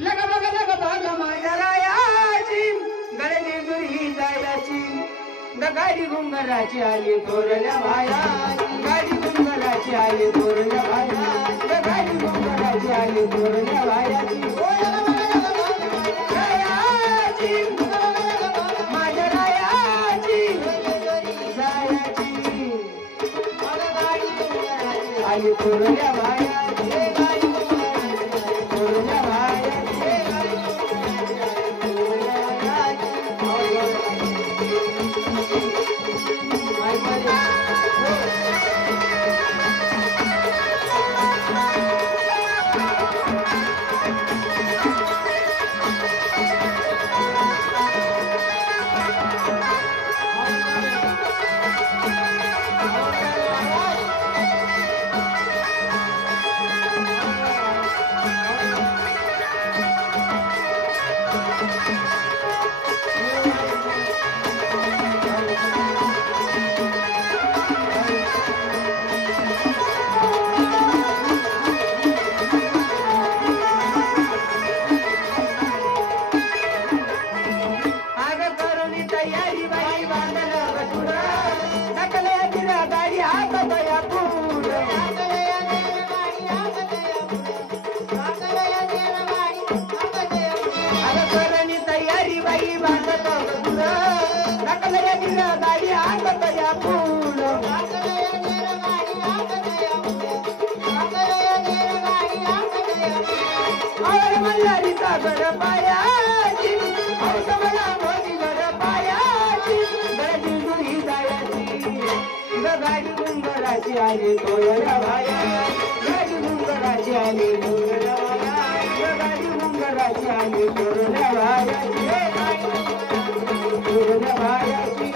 लगा बघा लगा बघा माझ्या रायाची गळली दुरी जायाची गाडी घुंगराची आली थोरल्या बाया गाडी घुंगराची आली थोरल्या बाया गाडी घुंगराची आली थोरल्या बायाची माझ्या रायाची जायाची आली थोरल्या बाया थोरल्या बाया गाडी घुंगराची आली थोरल्या बाया गाडी घुंगराची आली थोरल्या बाया गाडी घुंगराची आली थोरल्या बायाची थोरल्या बायाची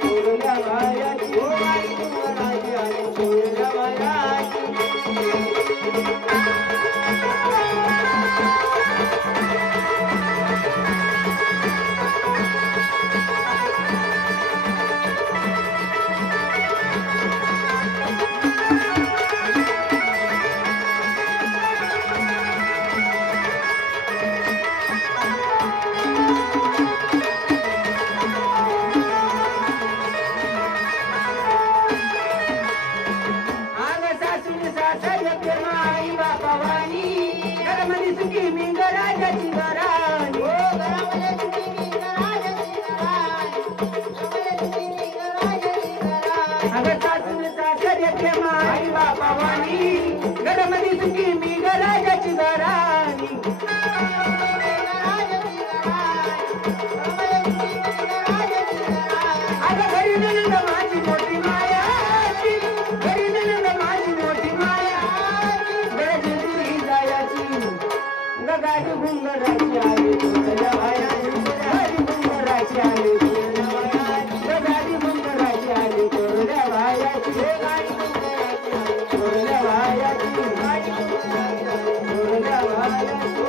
थोरल्या बायाची गाडी घुंगराची आली थोरल्या बायाची गडमध्ये सुखी मी गराजाची घराणी आता घरी नंद माझी मोठी माया घरी नंद माझी मोठी माया गरजी दुरी जायाची गाडी घुंगराची आली थोरल्या बाया गाडी घुंगराची आली थोरल्या बाया गाडी घुंगराची आली थोरल्या बायाची थोरल्या बायाची थोरल्या बायाची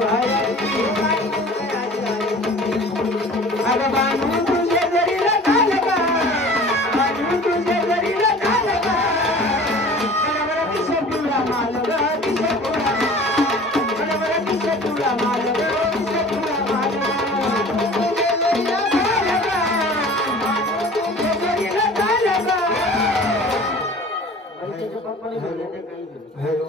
Bye. बांधून तुझे जरीला घाल का बांधून तुझे जरीला घाल का बरोबर किसे तुला माल ग किसे तुला बरोबर किसे तुला माल ग किसे तुला माल तुझे जरीला घाल का तुझे जरीला घाल का पैशाचे पप्पाने बोलले ते काही हेलो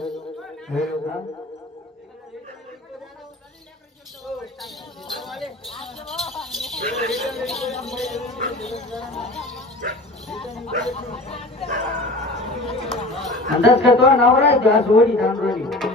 अंदाज करतो नवरा आहे त्या जोडी दांडोली